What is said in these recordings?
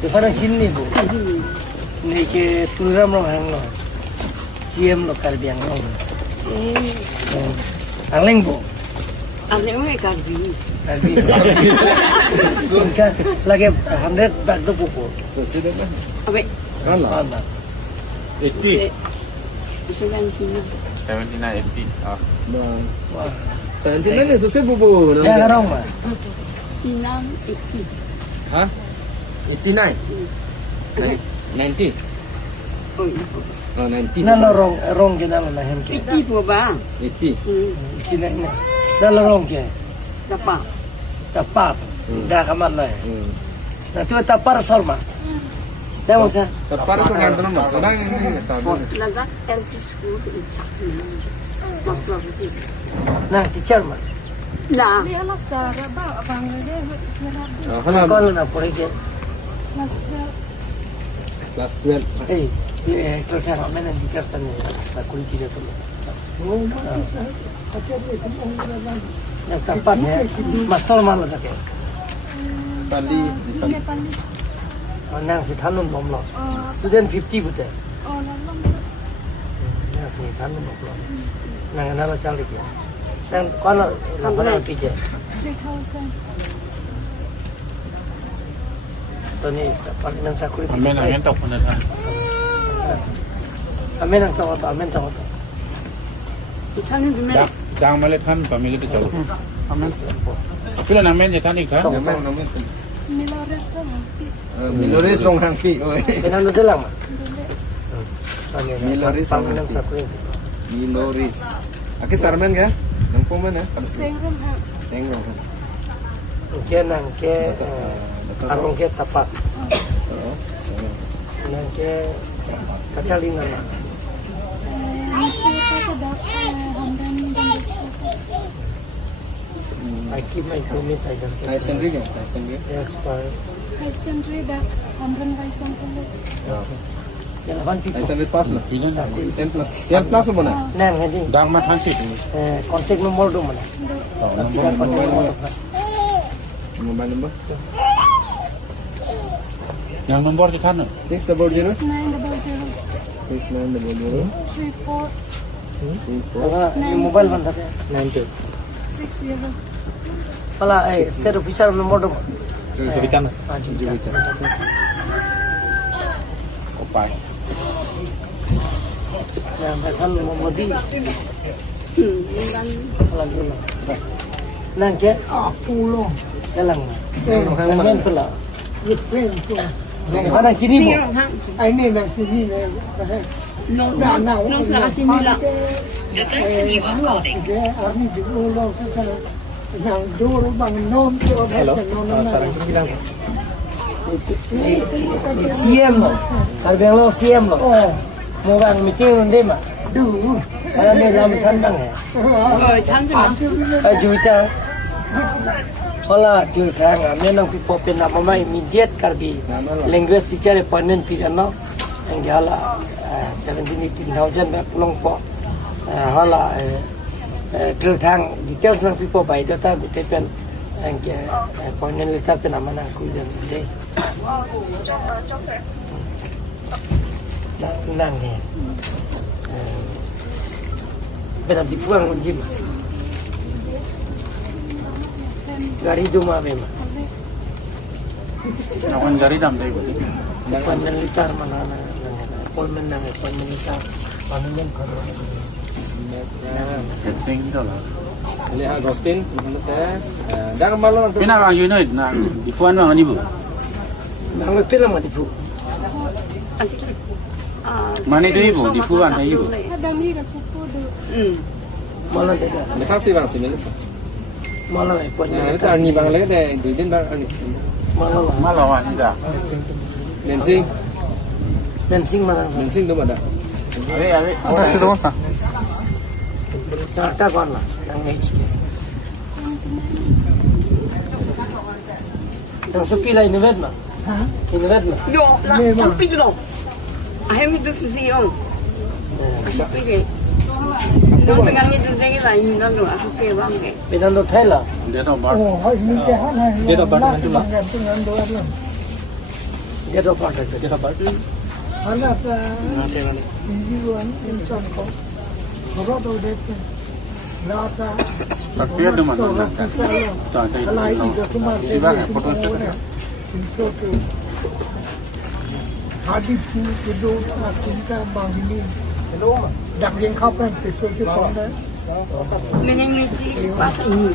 Di mana Cina bu? Ni ke program lo hang lo, CM lo Karbi hang lo. Angleng bu? Angleng mana Karbi? Karbi. Kan lagi 100 bag tu pukul. Sesudah kan? Apa? Mana? 80. 79. 79 80. Wah. 79 ni susah bubu. Ya orang mah. 80. Hah? 89. 90. Oh iya. Oh 90. Nala rong ke nala lah hem ke. 80 po ba? 80. Cina ni. Nala rong ke. Dapat. Tapat. Dah kamat lah. Nah tu tapar sorma. Dah masa. Tapar ko kan tanong ba? Kadang ini sabi. Lagak LP school itu. Makro sih. Nah teacher mah. Nah. Hala Kau nak pergi ke? class 12. Kalau cakap mana teacher sana, tak kulit kita tu. Yang tapat ya, master mana tak ke? Pali. Nang si Thanun bom lo. Student 50 betul. Nang si Thanun bom lo. Nang nala calik ya. Nang kalau lapan pergi. 3,000. Tu ni parlimen sakuri. Amen tok pun dah. Amen ang tahu tu, amen tahu tu. Itanu di mana? Dang malekan pamili tu jauh. Amen. Pila namen je tani kan? Milores rong hangki. Kenapa tu dalam? Miloris parlimen sakuri. Miloris. Aki sarman ka? Nang po man ha? Sengrong. Ke nang ke arong ke tapat. Oo. Sengrong. Nang ke kacalina lah. I keep my promise. I don't. High Henry ka? High Henry? Yes, for High country dah Hamdan Vaisam College. yang 8 people. High Henry pass na? Pila na? 10 plus. 10 plus mo na? Nang hindi. Dang mat hansit. Contact number do mana? Contact number. Mobile number? Yang nombor je kan? 600 900 6900 34 34 Mobile mana tu? 90. 60. Kalau state official number do. Ceritakan. Jubitan. Opai. Yang macam Modi. Kalau dulu. Nang ke? Pulau. Jalan. Jalan pula. Mana sini bu? Ini nak sini No, no salah sini lah. Army dulu kita nang dulu bang non tu CM lo. Kalau bilang lo CM lo. Mau bang meeting nanti mah. dulu. Kalau dia dalam kandang ya. Juta. Kalau juta nggak, memang people pernah mama immediate karbi language teacher appointment pi kan lo. Yang dia lah 17-18,000 back pulang po. Hala juta details nang people baik jota betul yang dia appointment letter pernah mana aku dan deh. Nang ni. Benar dibuang gym. Gari duma memang. Awan jari dam dai betul. Appointment letter mana appointment letter. Appointment kalau. Penting tu lah. Ini Agustin, jangan malu nanti. Pina bang Unit na di puan bang ni bu. Nang pila mah dibu. Mana tu ibu di puan ni ibu. Ada ni rasa podo. Malah tidak. Ini kasih bang sini. Malah appointment. Itu Arni bang lagi deh, duitin bang Arni. Malah. Malah wan dah. Mensing, Mensing mana? mensing tu mana? Awe. Ada sudah masa. Tak kawan lah. Yang HK. Yang sepi lah Innovet mah. Innovet mah. No, lah, tapi tu. Aham itu fusion. Aham itu. Nó phải ăn như thế là nó được ăn kêu băng kì. Penando Thailand. Dia tahu bar. Oh, hari ni dia hana. Dia dapat bantu lah. Dengan doa lah. Dia do part itu. Dia bar tu. Hana ini luan insan kau. Kalau tu dia lata. Tapi ada mana? Tak ada. Kalau itu cuma Siapa foto tu? itu tu. Hadi pun kedua kita bang ini. Dak yang kau kan besok tu kau dah. Mình anh mình chỉ bắt anh.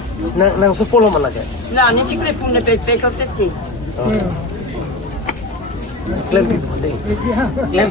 Nang 10 man lagi. Là anh chỉ kêu pun để pe kau teti. Klaim itu penting. Klaim